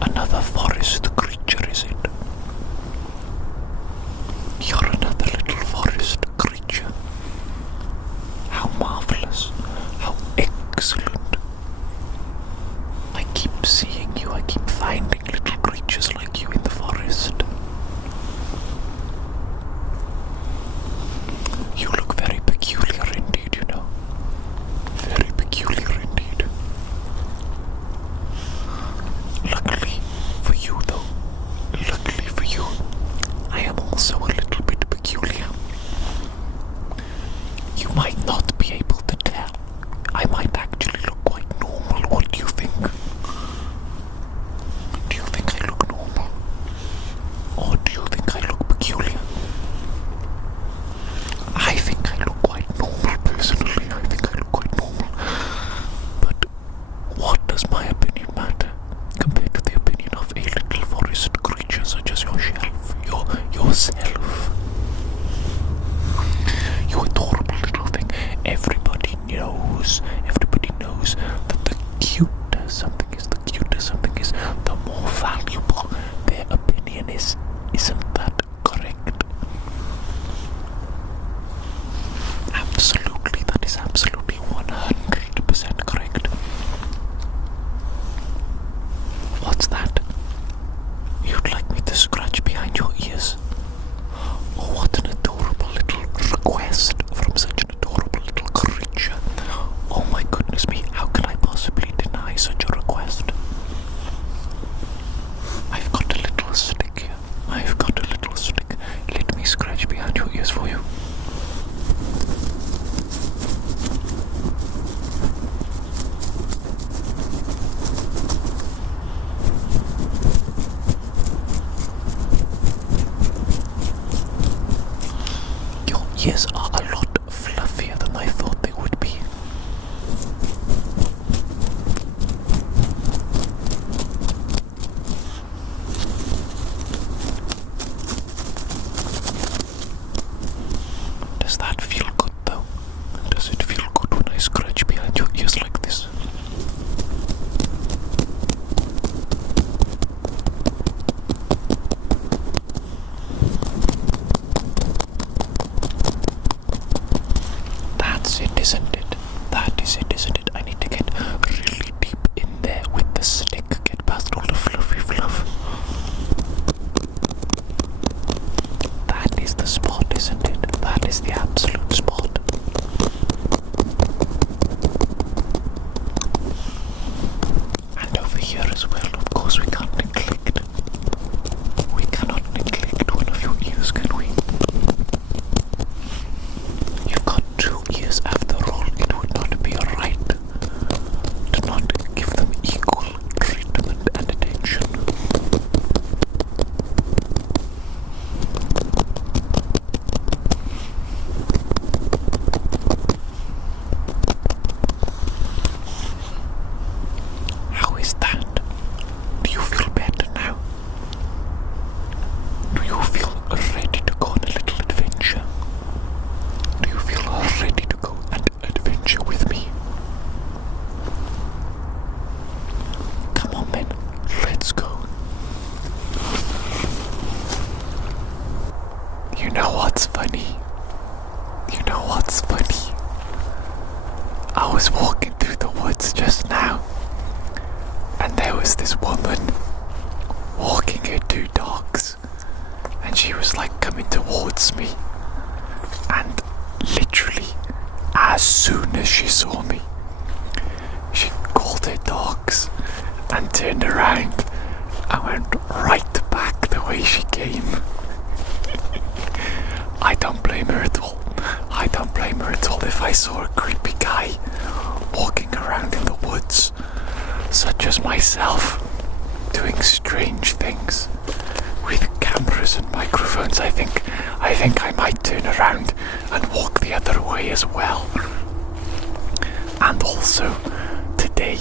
Another forest creature, is it? You're another little forest creature. How marvelous. How excellent. I keep seeing you. I keep finding little creatures like you in the forest. You look very peculiar indeed, you know. Very peculiar indeed. Luckily for you, though, luckily for you, I am also a little bit peculiar. You might not be able to tell. I might actually look quite normal. What do you think? Do you think I look normal? Or do you think I look peculiar? I think I look quite normal, personally. I think I look quite normal. But what does my opinion matter compared to the opinion of a little forest creature such as yourself? Yourself. You adorable little thing. Everybody knows that the cuter something is, the more valuable their opinion is. Isn't that correct? Absolutely, that is absolutely 100% correct. What's that? You'd like me to scratch behind your ears? Oh, what an adorable little request from such an adorable little creature. Oh my goodness me, how can I possibly deny such a request? I've got a little stick here. Let me scratch behind your ears for you. Your ears are a lot fluffier than I thought they would be. Does that feel good though? Does it feel good when I scratch behind your ears like this? That's it, isn't it? That is it, isn't it? I need to get really deep in there with the stick, get past all the fluffy fluff. That is the spot, isn't it? That is the absolute spot. And over here as well, of course, we can't neglect. We cannot neglect one of your ears, can we? You've got two ears after all. It would not be right to not give them equal treatment and attention. How is that? Do you feel better now? Do you feel ready to go on a little adventure? Do you feel ready to go and adventure with me? Come on then, let's go. You know what's funny? I was walking through the woods just now, and there was this woman walking her 2 dogs, and she was like coming towards me, and literally as soon as she saw me, she called her dogs and turned around and went right back the way she came. I don't blame her at all. I don't blame her at all if I saw a creepy guy walking around in the woods, such as myself, doing strange things with cameras and microphones. I think I might turn around and walk the other way as well. And also, today,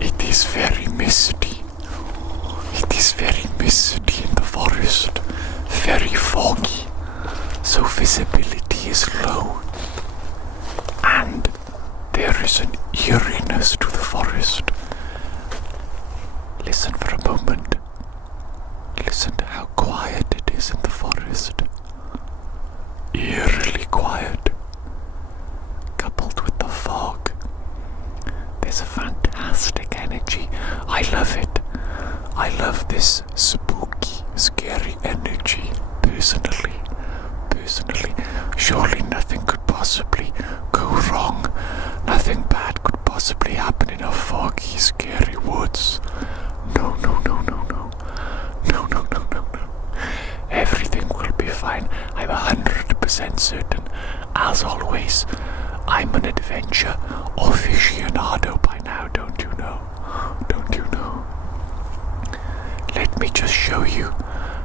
it is very misty. It is very misty in the forest, very foggy, so visibility is low. And there is an eeriness to the forest. Listen for a moment. Listen to how quiet it is in the forest. Eerily quiet. Coupled with the fog, there's a fantastic energy. I love it. I love this spooky, scary energy, personally. Surely nothing could possibly go wrong. Nothing bad could possibly happen in a foggy, scary woods. No. Everything will be fine. I'm 100% certain. As always, I'm an adventure aficionado by now, don't you know? Let me just show you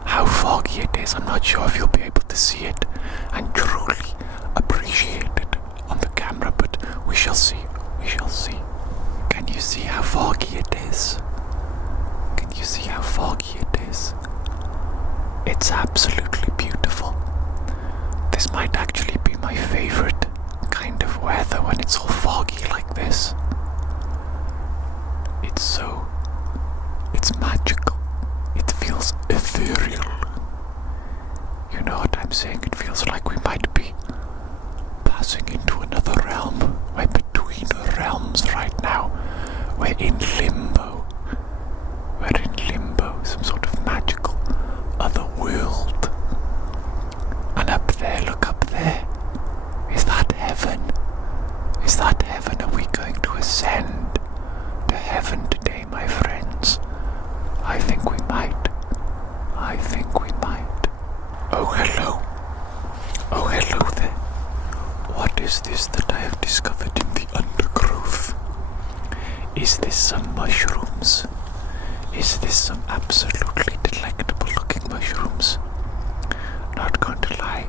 how foggy it is. I'm not sure if you'll be able to see it and truly appreciate it on the camera, but we shall see. Can you see how foggy it is? It's absolutely beautiful. This might actually be my favorite kind of weather when it's all foggy like this. It's magical. It feels ethereal. You know what I'm saying? It feels like we might be passing into another realm. We're between realms right now. We're in limbo. Some sort of magical other world. And up there, look up there. Is that heaven? Are we going to ascend to heaven today, my friends? I think we might. Oh, hello there. What is this that I have discovered in the undergrowth? Is this some mushrooms? Is this some absolutely delectable looking mushrooms? Not going to lie.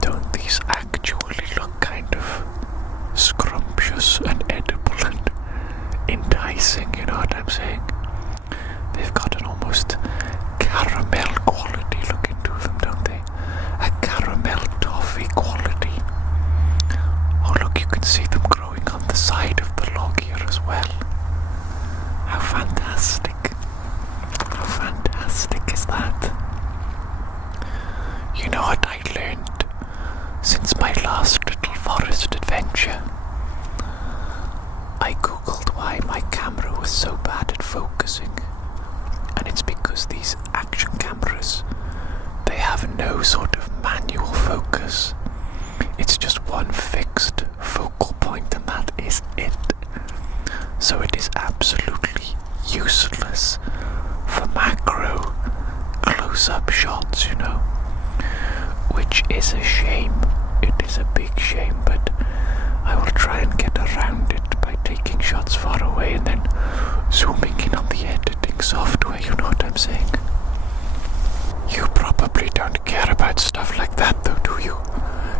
Don't these actually look kind of scrumptious and edible and enticing, you know what I'm saying? They've got an almost caramel quality looking to them, don't they? A caramel toffee quality. Oh look, you can see them growing on the side of the log here as well. How fantastic is that? You know what I learned since my last little forest adventure? I googled why my camera was so bad at focusing, and it's because these action cameras, they have no sort of manual focus. It's just one fixed focal point and that is it. So it is absolutely useless for macro close-up shots, you know, which is a shame. It is a big shame, but I will try and get around it by taking shots far away and then zooming in on the editing software, you know what I'm saying? You probably don't care about stuff like that though, do you?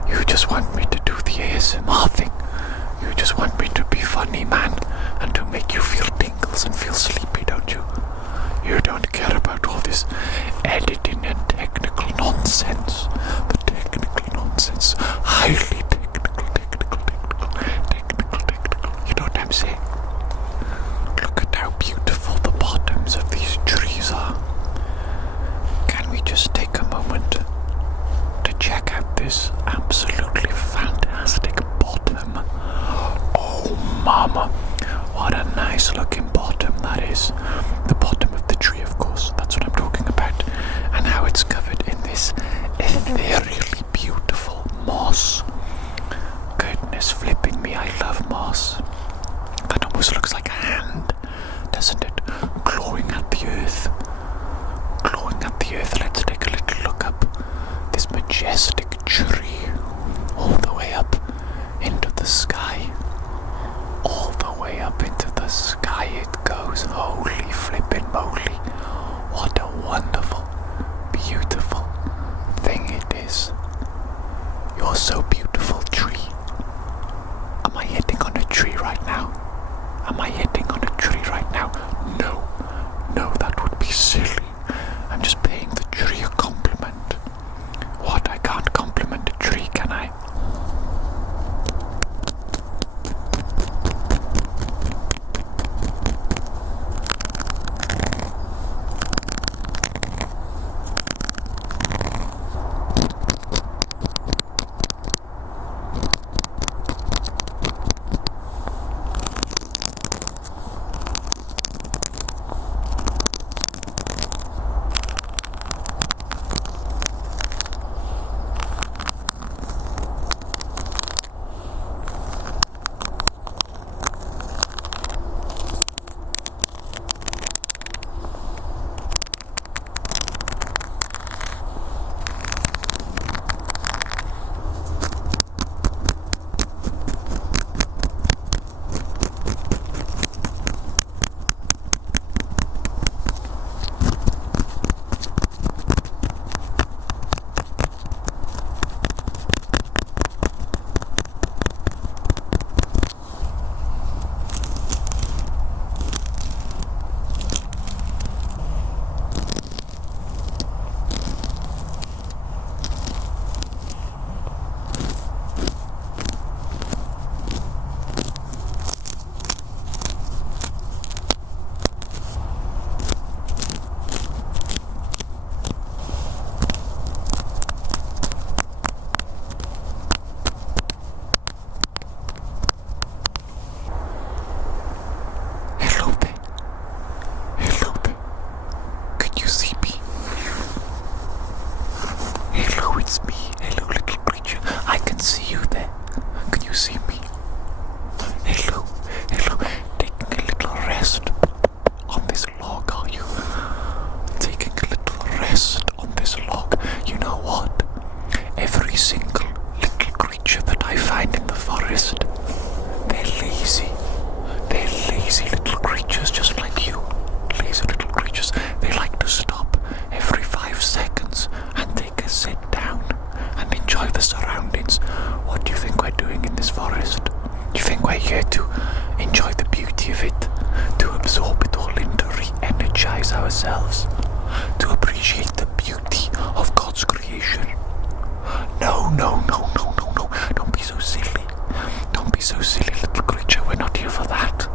You just want me to do the ASMR thing. You just want me to be funny, man, and to make you feel tingles and feel sleepy, don't you? You don't care about all this editing and technical nonsense. The technical nonsense. Highly technical. You know what I'm saying? Look at how beautiful the bottoms of these trees are. Can we just take a moment to check out this absolutely fantastic bottom it's me. Hello, little creature. I can see you there. Can you see me? Hello, hello. Taking a little rest on this log, are you? Taking a little rest on this log. You know what? Every single little creature that I find in the forest, they're lazy. They're lazy little creatures just like you. Lazy little creatures. They like to stop every 5 seconds and take a sit down and enjoy the surroundings. What do you think we're doing in this forest? Do you think we're here to enjoy the beauty of it? To absorb it all in, to re-energize ourselves? To appreciate the beauty of God's creation? No, no, no, no, no, no. Don't be so silly. Don't be so silly, little creature. We're not here for that.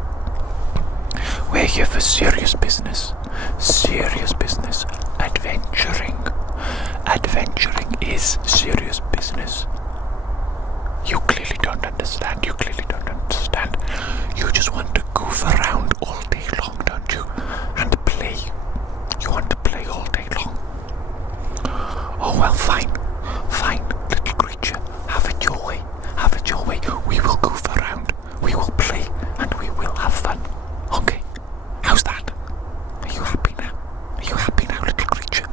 We're here for serious business. Serious business. Adventuring. Adventuring is serious business. You clearly don't understand. You clearly don't understand. You just want to goof around all day long, don't you? And play. You want to play all day long. Oh, well, fine. Fine, little creature. Have it your way. Have it your way. We will goof around. We will play. And we will have fun. Okay? How's that? Are you happy now? Are you happy now, little creature?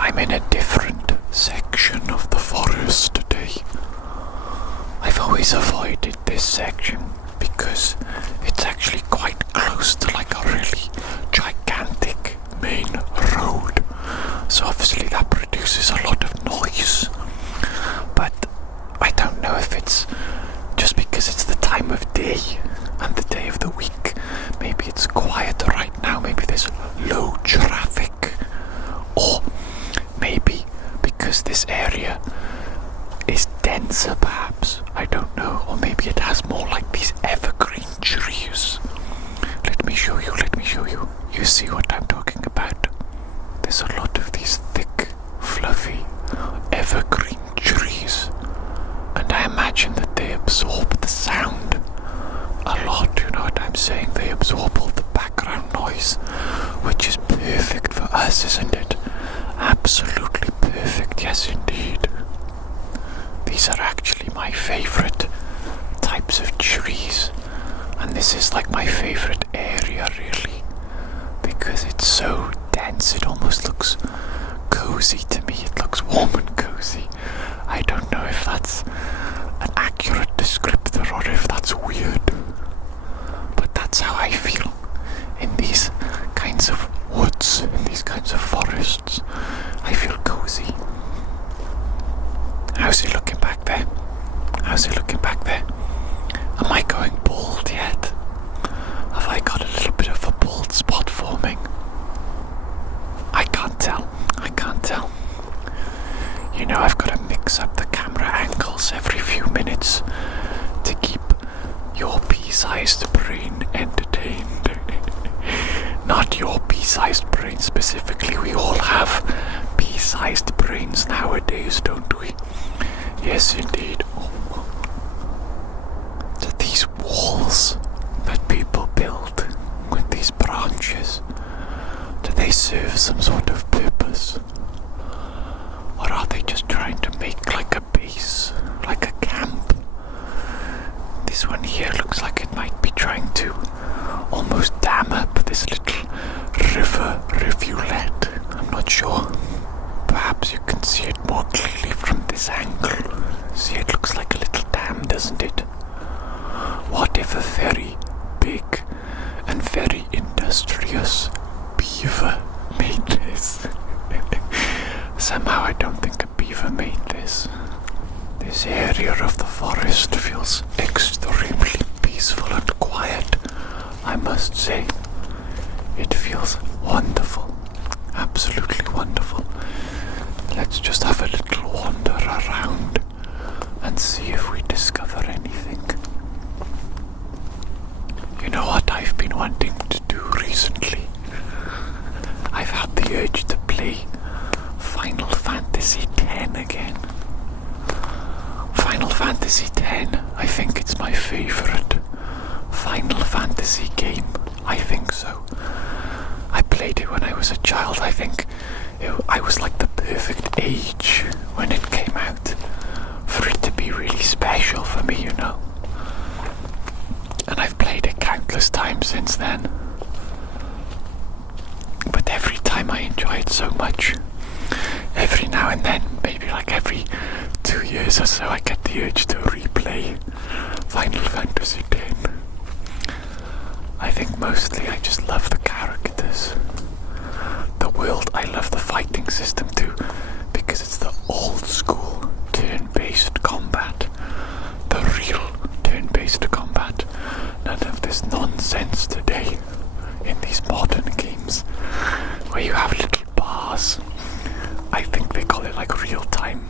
I'm in a different section of the forest today. I've always avoided this section because it's actually quite close to like a really gigantic main road. So obviously that produces a lot of noise. But I don't know if it's just because it's the time of day and the day of the week. Maybe it's quieter right now. Maybe there's low traffic. Or maybe because this area is denser perhaps, I don't know, or maybe it has more like these evergreen trees. Let me show you, you see what I'm talking about. There's a lot of these thick, fluffy, evergreen trees, and I imagine that they absorb the sound a lot, you know what I'm saying? They absorb all the background noise, which is perfect for us, isn't it? Absolutely perfect, yes indeed. These are actually my favorite types of trees, and this is like my favorite area really, because it's so dense. It almost looks cozy to me. It looks warm and cozy. I don't know if that's an accurate descriptor or if that's weird, but that's how I feel in these kinds of woods, in these kinds of forests. I feel cozy. How's he looking back there? How's he looking back there? Am I going bald yet? Have I got a little bit of a bald spot forming? I can't tell. I can't tell. You know, I've got to mix up the camera angles every few minutes to keep your pea-sized brain entertained. Not your pea-sized brain specifically. We all have pea-sized brains nowadays, don't we? Yes, indeed. So these walls that people build with these branches, do they serve some sort of purpose? Or are they just trying to make like a base, like a camp? This one here looks like it might be trying to almost dam up this little rivulet. I'm not sure. Perhaps you can see it more clearly from this angle. See, it looks like a little dam, doesn't it? What if a very, notorious beaver made this. Somehow I don't think a beaver made this. This area of the forest feels extremely peaceful and quiet, I must say. It feels wonderful, absolutely wonderful. Let's just have a little wander around and see if we discover anything. You know what I've been wanting to do recently? I've had the urge to play Final Fantasy X again. Final Fantasy X, I think it's my favorite Final Fantasy game. I think so. I played it when I was a child. I think I was like the perfect age when it came out for it to be really special for me, you know. And I've played it countless times since then. But every time I enjoy it so much. Every now and then, maybe like every 2 years or so, I get the urge to replay Final Fantasy X. I think mostly I just love the characters. The world, I love the fighting system too, because it's the old school turn-based combat. The real turn-based combat. None of this nonsense today in these modern games where you have little bars. I think they call it like real-time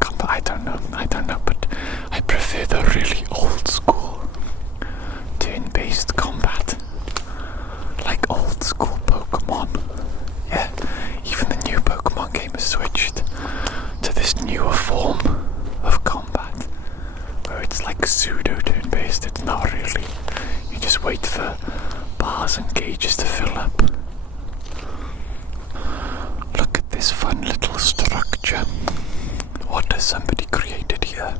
combat. I don't know, but I prefer the really old school turn-based combat. Like old school Pokemon. Yeah, even the new Pokemon game has switched to this newer form of combat where it's like pseudo turn-based. It's not really. You just wait for bars and gauges to fill up. Look at this fun little structure. What has somebody created here?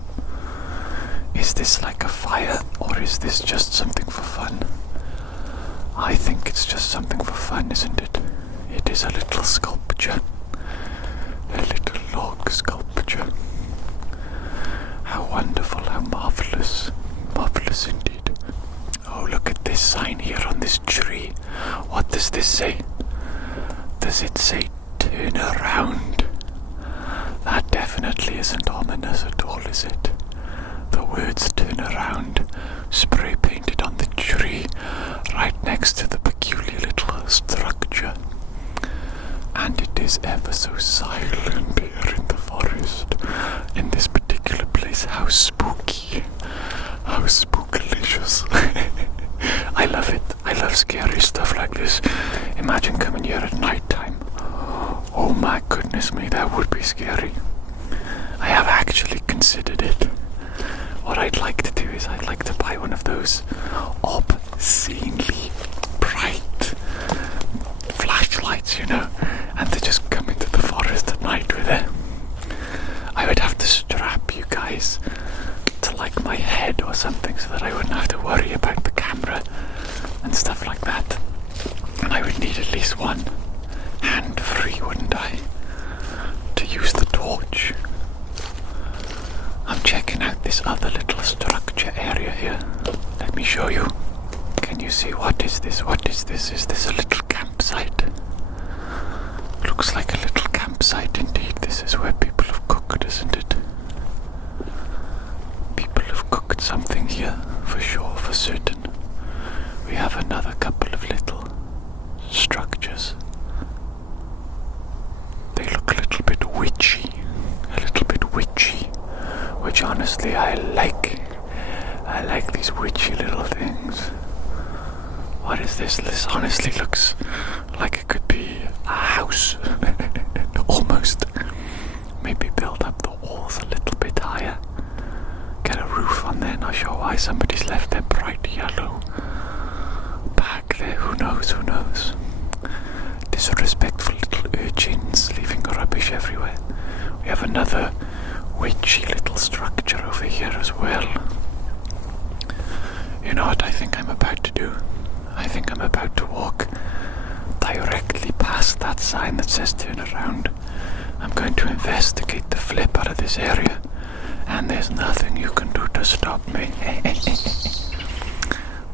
Is this like a fire, or is this just something for fun? I think it's just something for fun, isn't it? It is a little sculpture. A little log sculpture. How wonderful, how marvelous. Marvelous indeed. Oh, look at this sign here on this tree. What does this say? Does it say turn around? That definitely isn't ominous at all, is it? The words turn around, spray painted on the tree, right next to the peculiar little structure. And it is ever so silent here in the forest, in this particular place. How spooky, how spookalicious. I love it. I love scary stuff like this. Imagine coming here at night time. Oh my goodness me, that would be scary. I have actually considered it. What I'd like to do is I'd like to buy one of those obscenely bright flashlights, you know, and to just come into the forest at night with it. I would have to strap you guys to like my head or something so that I wouldn't have to worry about the camera and stuff like that. And I would need at least one hand free, wouldn't I, to use the torch. I'm checking out this other little structure area here. Let me show you. Can you see what is this? What is this? Is this a little campsite? Looks like a little campsite indeed. This is where people have cooked, isn't it? People have cooked something here, for sure, for certain. We have another couple of little structures. They look a little bit witchy. A little bit witchy. Which honestly I like. I like these witchy little things. What is this? This honestly looks like it could be a house. Almost. Maybe build up the walls a little bit higher. Get a roof on there. Not sure why somebody's left their bright yellow bag there. Who knows? Who knows? Disrespectful little urchins leaving rubbish everywhere. We have another witchy little structure over here as well. You know what I think I'm about to do? I think I'm about to walk directly past that sign that says turn around. I'm going to investigate the flip out of this area, and there's nothing you can do to stop me.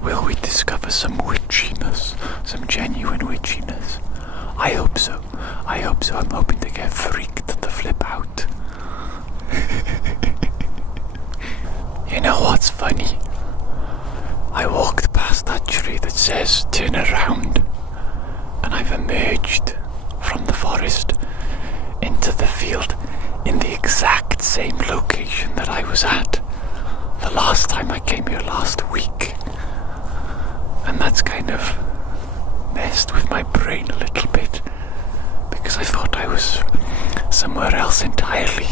Will we discover some witchiness? Some genuine witchiness? I hope so. I hope so. I'm hoping to get freaked the flip out. You know what's funny? I walked past that tree that says turn around, and I've emerged from the forest into the field in the exact same location that I was at the last time I came here last week. And that's kind of messed with my brain a little bit, because I thought I was somewhere else entirely.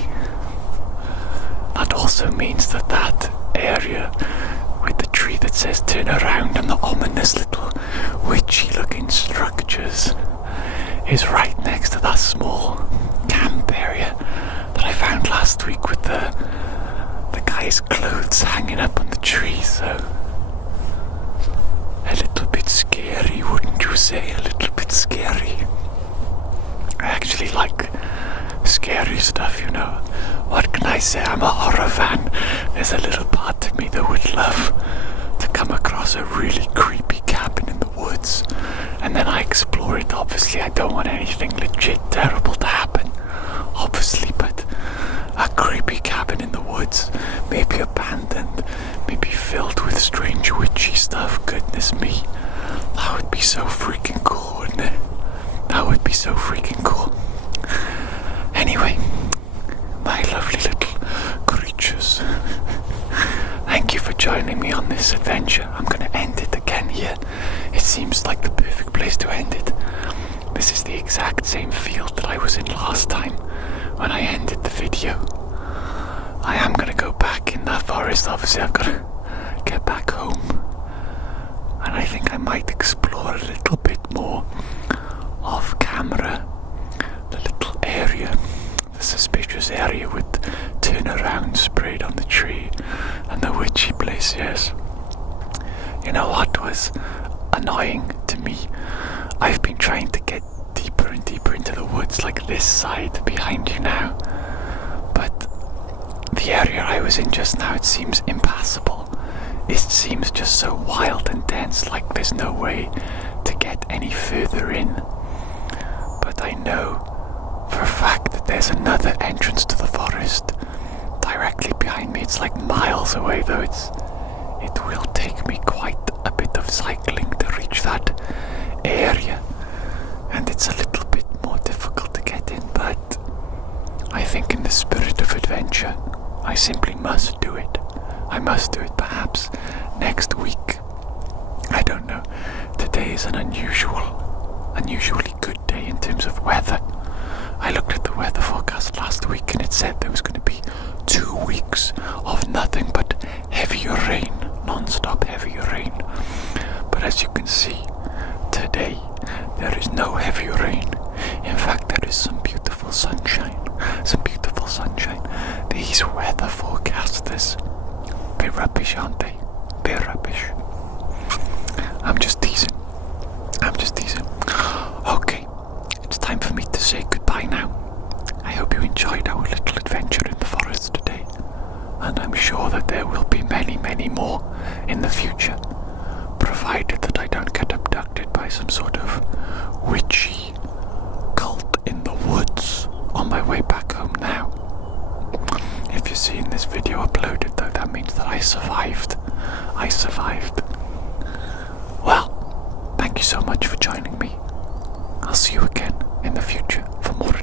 That also means that that area with the tree that says turn around and the ominous little witchy looking structures is right next to that small camp area that I found last week with the guy's clothes hanging up on the tree. So a little bit scary, wouldn't you say? A little bit scary. I actually like scary stuff, you know. What can I say? I'm a horror fan. There's a little part of me that would love to come across a really creepy cabin in the woods, and then I explore it. Obviously, I don't want anything legit terrible to happen, obviously, but a creepy cabin in the woods, maybe abandoned, maybe filled with strange witchy stuff. Goodness me, that would be so freaking cool, wouldn't it? That would be so freaking cool. Anyway, my lovely little creatures, thank you for joining me on this adventure. I'm going to end it again here. It seems like the perfect place to end it. This is the exact same field that I was in last time when I ended the video. I am going to go back in that forest. Obviously, I've got to get back home, and I think I might explore a little bit more off camera the little area, the suspicious area with turnaround sprayed on the tree and the witchy place. Yes, you know what was annoying to me? I've been trying to get deeper and deeper into the woods, like this side behind you now, but the area I was in just now, it seems impassable. It seems just so wild and dense, like there's no way to get any further in. But I know for a fact that there's another entrance to the forest directly behind me. It's like miles away, though. It will take me quite a bit of cycling to reach that area, and it's a little bit more difficult to get in, but I think in the spirit of adventure, I simply must do it. I must do it, perhaps next week. I don't know. Today is an unusually good day in terms of weather. I looked at the weather forecast last week and it said there was going to be 2 weeks of nothing but heavier rain, non-stop heavier rain. But as you can see, today there is no heavy rain. In fact, there is some beautiful sunshine. These weather forecasters, they're rubbish, aren't they? They're rubbish. I'm just teasing. Okay, it's time for me to say goodbye now. I hope you enjoyed our little adventure in the forest today, and I'm sure that there will be many, many more in the future, provided that I don't get abducted by some sort of witchy cult in the woods on my way back home now. If you're seeing this video uploaded, though, that means that I survived. Well, thank you so much for joining me. I'll see you again in the future for more